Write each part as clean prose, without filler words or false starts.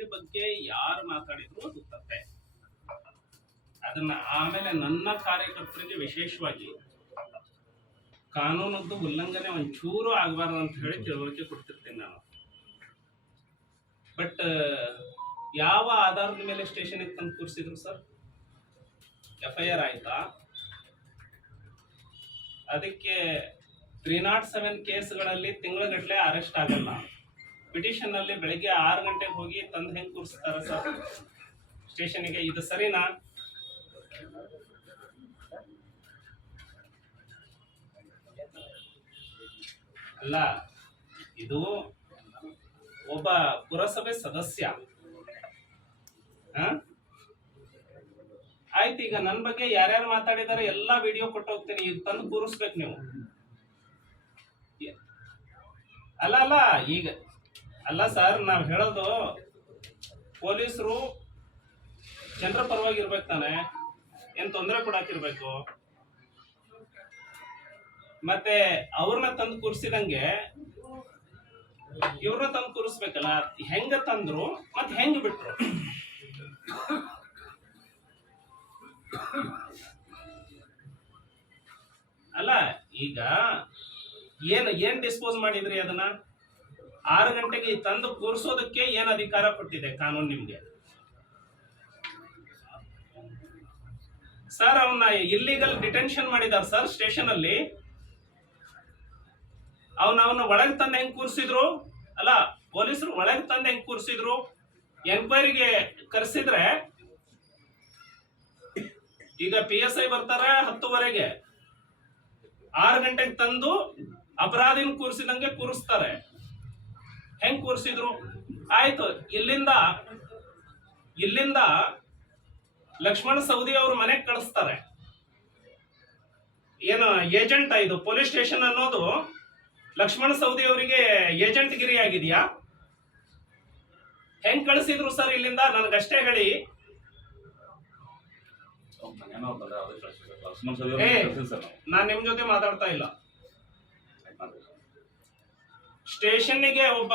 Gallery ಬಗ್ಗೆ ಯಾರು ಮಾತಾಡಿದ್ರು ಅದು ತಪ್ಪೆ. ಅದನ್ನ ಆಮೇಲೆ ನನ್ನ ಕಾರ್ಯಕರ್ತರಿಗೆ ವಿಶೇಷವಾಗಿ ಕಾನೂನದ್ದು ಉಲ್ಲಂಘನೆ ಒಂಚೂರು ಆಗಬಾರ್ದು ಅಂತ ಹೇಳಿ ತಿಳುವಳಿಕೆ ಕೊಡ್ತಿರ್ತೇನೆ ನಾನು. ಬಟ್ ಯಾವ ಆಧಾರದ ಮೇಲೆ ಸ್ಟೇಷನ್ಗೆ ತಂದು ಕೂರಿಸಿದ್ರು ಸರ್? FIR ಆಯ್ತಾ? ಅದಕ್ಕೆ 307 ಕೇಸ್ಗಳಲ್ಲಿ ತಿಂಗಳಗಟ್ಟಲೆ ಅರೆಸ್ಟ್ ಆಗಲ್ಲ. ಪಿಟಿಷನ್ ಅಲ್ಲಿ ಬೆಳಿಗ್ಗೆ 6 ಗಂಟೆಗೆ ಹೋಗಿ ತಂದು ಹೆಂಗ್ ಕೂರಿಸ್ತಾರ ಸರ್ ಸ್ಟೇಷನ್ಗೆ? ಇದು ಸರಿನಾ? ಅಲ್ಲ, ಇದು ಒಬ್ಬ ಪುರಸಭೆ ಸದಸ್ಯ. ಆಯ್ತು, ಈಗ ನನ್ನ ಬಗ್ಗೆ ಯಾರ್ಯಾರು ಮಾತಾಡಿದಾರೆ ಎಲ್ಲಾ ವಿಡಿಯೋ ಕೊಟ್ಟು ಹೋಗ್ತೀನಿ. ಈಗ ತಂದು ಕೂರಿಸ್ಬೇಕು ನೀವು. ಅಲ್ಲ ಈಗ ಅಲ್ಲ ಸರ್, ನಾವ್ ಹೇಳೋದು ಪೊಲೀಸರು ಜನರ ಪರವಾಗಿ ಇರ್ಬೇಕು ತಾನೆ, ಏನ್ ತೊಂದರೆ ಕೊಡಾಕಿರ್ಬೇಕು. ಮತ್ತೆ ಅವ್ರನ್ನ ತಂದು ಕೂರಿಸಿದಂಗೆ ಇವ್ರನ್ನ ತಂದು ಕೂರಿಸ್ಬೇಕಲ್ಲ. ಹೆಂಗ ತಂದ್ರು ಮತ್ತೆ ಹೆಂಗ ಬಿಟ್ರು? ಅಲ್ಲ, ಈಗ ಏನ್ ಡಿಸ್ಪೋಸ್ ಮಾಡಿದ್ರಿ ಅದನ್ನ? 6 ಗಂಟೆಗೆ ತಂದು ಕೂರಿಸೋದಕ್ಕೆ ಏನ್ ಅಧಿಕಾರ ಕೊಟ್ಟಿದೆ ಕಾನೂನು ನಿಮ್ಗೆ? ಸರ್, ಅವನ್ನ ಇಲ್ಲಿಗಲ್ ಡಿಟೆನ್ಷನ್ ಮಾಡಿದಾರ ಸರ್ ಸ್ಟೇಷನ್ ಅಲ್ಲಿ. ಅವನ್ನ ಒಳಗೆ ತಂದು ಹೆಂಗ್ ಕೂರಿಸಿದ್ರು? ಅಲ್ಲ, ಪೊಲೀಸರು ಒಳಗೆ ತಂದು ಹೆಂಗ್ ಕೂರಿಸಿದ್ರು? ಎನ್ಕ್ವೈರಿಗೆ ಕರೆಸಿದ್ರೆ ಈಗ PSI ಬರ್ತಾರೆ 10:15, 6 ಗಂಟೆಗೆ ತಂದು ಅಪರಾಧಿನ ಕೂರಿಸಿದಂಗೆ ಕೂರಿಸ್ತಾರೆ. ಹೆಂಗ್ ಕೂರಿಸಿದ್ರು? ಆಯ್ತು, ಇಲ್ಲಿಂದ ಲಕ್ಷ್ಮಣ ಸವದಿ ಅವ್ರ ಮನೆಗೆ ಕಳಿಸ್ತಾರೆ. ಏನು ಏಜೆಂಟ್? ಇದು ಪೊಲೀಸ್ ಸ್ಟೇಷನ್ ಅನ್ನೋದು ಲಕ್ಷ್ಮಣ ಸವದಿ ಅವರಿಗೆ ಏಜೆಂಟ್ ಗಿರಿ ಆಗಿದೆಯಾ? ಹೆಂಗ್ ಕಳಿಸಿದ್ರು ಸರ್ ಇಲ್ಲಿಂದ? ನನಗಷ್ಟೇ ಹೇಳಿ. ನಾನ್ ನಿಮ್ ಜೊತೆ ಮಾತಾಡ್ತಾ ಇಲ್ಲ. ಸ್ಟೇಷನ್ನಿಗೆ ಒಬ್ಬ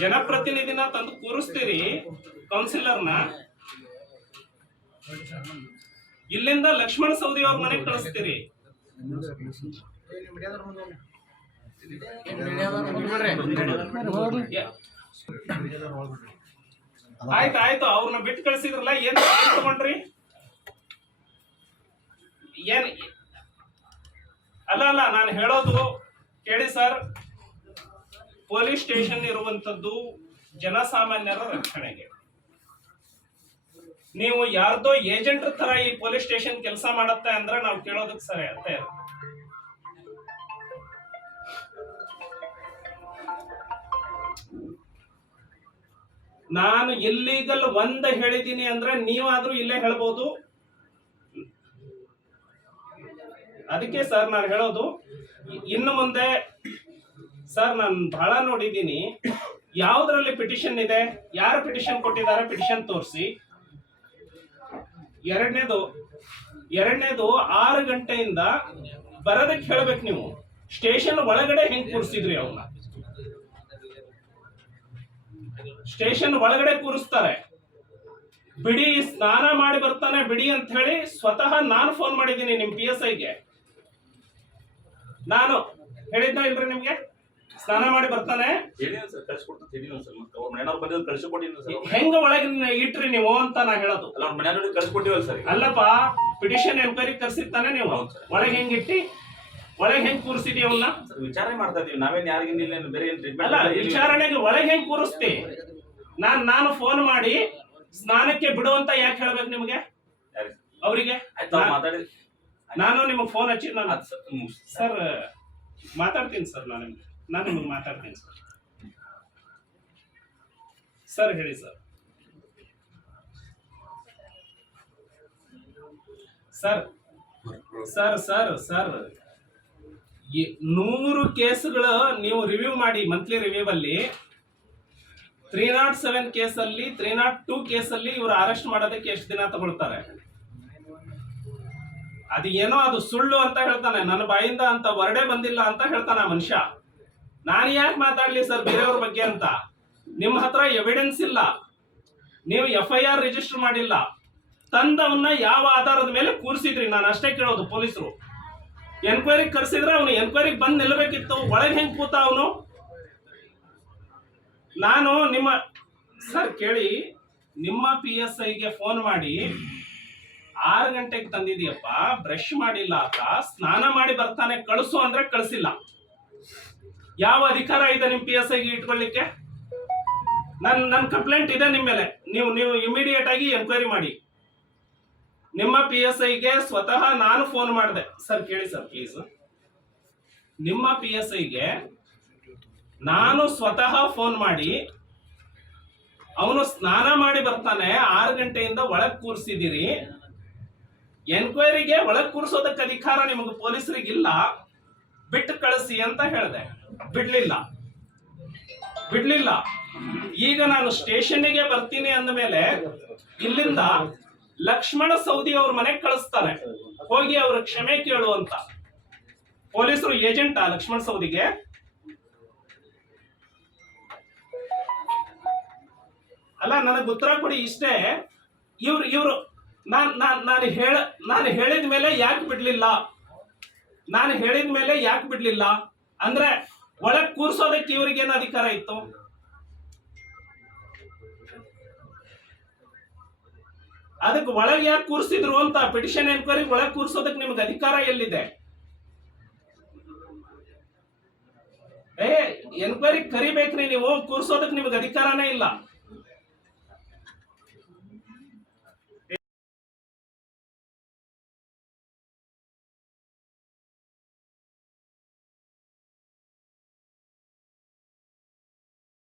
ಜನಪ್ರತಿನಿಧಿನ ತಂದು ಕೂರಿಸ್ತೀರಿ, ಕೌನ್ಸಿಲರ್ನ. ಇಲ್ಲಿಂದ ಲಕ್ಷ್ಮಣ ಸವದಿ ಅವ್ರ ಮನೆಗೆ ಕಳಿಸ್ತೀರಿ. ಆಯ್ತು, ಅವ್ರನ್ನ ಬಿಟ್ಟು ಕಳಿಸಿದ್ರಲ್ಲ, ಏನ್ ತಗೊಂಡ್ರಿ? ಏನ್? ಅಲ್ಲ, ನಾನು ಹೇಳೋದು ಕೇಳಿ ಸರ್. ಪೊಲೀಸ್ ಸ್ಟೇಷನ್ ಇರುವಂತದ್ದು ಜನಸಾಮಾನ್ಯರ ರಕ್ಷಣೆಗೆ. ನೀವು ಯಾರ್ದೋ ಏಜೆಂಟ್ ತರ ಈ ಪೊಲೀಸ್ ಸ್ಟೇಷನ್ ಕೆಲಸ ಮಾಡತ್ತೆ ಅಂದ್ರೆ ನಾವು ಕೇಳೋದಕ್ಕೆ ಸರಿ ಅರ್ಥ ಇಲ್ಲ. ನಾನು ಇಲ್ಲೀಗಲ್ ಒಂದ್ ಹೇಳಿದ್ದೀನಿ ಅಂದ್ರೆ ನೀವಾದ್ರೂ ಇಲ್ಲೇ ಹೇಳ್ಬೋದು. ಅದಕ್ಕೆ ಸರ್ ನಾನು ಹೇಳೋದು, ಇನ್ನು ಮುಂದೆ ಸರ್ ನಾನು ಬಹಳ ನೋಡಿದ್ದೀನಿ, ಯಾವ್ದ್ರಲ್ಲಿ ಪಿಟಿಷನ್ ಇದೆ, ಯಾರು ಪಿಟಿಷನ್ ಕೊಟ್ಟಿದ್ದಾರೆ ಪಿಟಿಷನ್ ತೋರಿಸಿ. ಎರಡನೇದು 6 ಗಂಟೆಯಿಂದ ಬರೋದಕ್ಕೆ ಹೇಳ್ಬೇಕು ನೀವು. ಸ್ಟೇಷನ್ ಒಳಗಡೆ ಹೆಂಗ್ ಕೂರಿಸಿದ್ರಿ? ಅವನ್ನ ಸ್ಟೇಷನ್ ಒಳಗಡೆ ಕೂರಿಸ್ತಾರೆ. ಬಿಡಿ, ಸ್ನಾನ ಮಾಡಿ ಬರ್ತಾನೆ ಬಿಡಿ ಅಂತ ಹೇಳಿ ಸ್ವತಃ ನಾನು ಫೋನ್ ಮಾಡಿದ್ದೀನಿ ನಿಮ್ PSIಗೆ. ನಾನು ಹೇಳಿದ್ನ ಇಲ್ರಿ ನಿಮ್ಗೆ? ಸ್ನಾನ ಮಾಡಿ ಬರ್ತಾನೆ, ಹೆಂಗ ಒಳಗೆ ಇಟ್ರಿ ನೀವು ಅಂತ ನಾ ಹೇಳೋದು. ಅಲ್ಲಪ್ಪ, ಪಿಟಿಷನ್ ಎನ್ಕ್ವೈರಿ ಕರ್ಸಿರ್ತಾನೆ, ನೀವು ಒಳಗೆ ಹೆಂಗ್ ಇಟ್ಟಿ, ಒಳಗೆ ಹೆಂಗ್ ಕೂರಿಸಿದೀವಿ ಅವನ್ನ? ವಿಚಾರಣೆ ಮಾಡ್ತಾ ಇದೀವಿ ನಾವೇನ್ ಯಾರಿಗಿಲ್ಲ ಬೇರೆ. ಅಲ್ಲ, ವಿಚಾರಣೆಗೆ ಒಳಗೆ ಹೆಂಗ್ ಕೂರಿಸ್ತಿ? ನಾನು ಫೋನ್ ಮಾಡಿ ಸ್ನಾನಕ್ಕೆ ಬಿಡುವಂತ ಯಾಕೆ ಹೇಳ್ಬೇಕು ನಿಮ್ಗೆ? ಅವರಿಗೆ ನಾನು ನಿಮಗೆ ಫೋನ್ ಹಚ್ಚಿ ಸರ್ ಮಾತಾಡ್ತೀನಿ ಸರ್. ನಾನು ನಿಮಗೆ ಮಾತಾಡ್ತೀನಿ ಸರ್. ಹೇಳಿ ಸರ್. ಸರ್ 100 ಕೇಸ್ಗಳು ನೀವು ರಿವ್ಯೂ ಮಾಡಿ. ಮಂತ್ಲಿ ರಿವ್ಯೂ ಅಲ್ಲಿ 307 ಕೇಸಲ್ಲಿ 302 ಕೇಸಲ್ಲಿ ಇವರು ಅರೆಸ್ಟ್ ಮಾಡೋದಕ್ಕೆ ಎಷ್ಟು ದಿನ ತಗೊಳ್ತಾರೆ? ಅದು ಏನೋ ಅದು ಸುಳ್ಳು ಅಂತ ಹೇಳ್ತಾನೆ, ನನ್ನ ಬಾಯಿಂದ ಅಂತ ವರ್ಡೇ ಬಂದಿಲ್ಲ ಅಂತ ಹೇಳ್ತಾನೆ ಮನುಷ್ಯ. ನಾನು ಯಾಕೆ ಮಾತಾಡ್ಲಿ ಸರ್ ಬೇರೆಯವ್ರ ಬಗ್ಗೆ ಅಂತ? ನಿಮ್ಮ ಹತ್ರ ಎವಿಡೆನ್ಸ್ ಇಲ್ಲ, ನೀವು FIR ರಿಜಿಸ್ಟರ್ ಮಾಡಿಲ್ಲ. ತಂದವನ್ನ ಯಾವ ಆಧಾರದ ಮೇಲೆ ಕೂರಿಸಿದ್ರಿ? ನಾನು ಅಷ್ಟೇ ಕೇಳೋದು. ಪೊಲೀಸರು ಎನ್ಕ್ವೈರಿ ಕರೆಸಿದ್ರೆ ಅವನು ಎನ್ಕ್ವೈರಿಗೆ ಬಂದು ನಿಲ್ಲಬೇಕಿತ್ತು. ಒಳಗೆ ಹೆಂಗ್ ಕೂತ ಅವನು? ನಾನು ನಿಮ್ಮ ಸರ್ ಕೇಳಿ, ನಿಮ್ಮ PSIಗೆ ಫೋನ್ ಮಾಡಿ 6 ಗಂಟೆಗೆ ತಂದಿದೀಯಪ್ಪ, ಬ್ರಷ್ ಮಾಡಿಲ್ಲ ಆತ, ಸ್ನಾನ ಮಾಡಿ ಬರ್ತಾನೆ, ಕಳಿಸು ಅಂದ್ರೆ ಕಳಿಸಿಲ್ಲ. ಯಾವ ಅಧಿಕಾರ ಇದೆ ನಿಮ್ PSIಗೆ ಇಟ್ಕೊಳ್ಳಿಕ್ಕೆ? ನನ್ ಕಂಪ್ಲೇಂಟ್ ಇದೆ ನಿಮ್ಮ ಮೇಲೆ. ನೀವು ಇಮಿಡಿಯೇಟ್ ಆಗಿ ಎನ್ಕ್ವೈರಿ ಮಾಡಿ. ನಿಮ್ಮ PSIಗೆ ಸ್ವತಃ ನಾನು ಫೋನ್ ಮಾಡಿದೆ. ಸರ್ ಕೇಳಿ ಸರ್ ಪ್ಲೀಸ್. ನಿಮ್ಮ PSIಗೆ ನಾನು ಸ್ವತಃ ಫೋನ್ ಮಾಡಿ, ಅವನು ಸ್ನಾನ ಮಾಡಿ ಬರ್ತಾನೆ, 6 ಗಂಟೆಯಿಂದ ಒಳಗ್ ಕೂರಿಸಿದಿರಿ, ಎನ್ಕ್ವೈರಿಗೆ ಒಳಗ್ ಕೂರಿಸೋದಕ್ಕೆ ಅಧಿಕಾರ ನಿಮಗೆ ಪೊಲೀಸರಿಗಿಲ್ಲ, ಬಿಟ್ಟು ಕಳಿಸಿ ಅಂತ ಹೇಳಿದೆ. ಬಿಡ್ಲಿಲ್ಲ. ಈಗ ನಾನು ಸ್ಟೇಷನ್ಗೆ ಬರ್ತೀನಿ ಅಂದ ಮೇಲೆ ಇಲ್ಲಿಂದ ಲಕ್ಷ್ಮಣ ಸೌದಿ ಅವ್ರ ಮನೆಗೆ ಕಳಿಸ್ತಾರೆ, ಹೋಗಿ ಅವ್ರ ಕ್ಷಮೆ ಕೇಳು ಅಂತ. ಪೊಲೀಸರು ಏಜೆಂಟಾ ಲಕ್ಷ್ಮಣ ಸೌದಿಗೆ? ಅಲ್ಲ, ನನಗೆ ಉತ್ತರ ಕೊಡಿ ಇಷ್ಟೇ. ಇವ್ರು ನಾನು ಹೇಳಿದ ಮೇಲೆ ಯಾಕೆ ಬಿಡ್ಲಿಲ್ಲ? ನಾನು ಹೇಳಿದ ಮೇಲೆ ಯಾಕೆ ಬಿಡ್ಲಿಲ್ಲ ಅಂದ್ರೆ ಒಳಗ್ ಕೂರ್ಸೋದಕ್ಕೆ ಇವ್ರಿಗೇನು ಅಧಿಕಾರ ಇತ್ತು? ಅದಕ್ಕೆ ಒಳಗೆ ಯಾಕೆ ಕೂರಿಸಿದ್ರು ಅಂತ ಪಿಟಿಷನ್ ಎನ್ಕ್ವೈರಿ ಒಳಗೆ ಕೂರಿಸೋದಕ್ಕೆ ನಿಮ್ಗೆ ಅಧಿಕಾರ ಎಲ್ಲಿದೆ? ಎನ್ಕ್ವೈರಿ ಕರಿಬೇಕ್ರಿ ನೀವು, ಕೂರಿಸೋದಕ್ಕೆ ನಿಮ್ಗೆ ಅಧಿಕಾರನೇ ಇಲ್ಲ.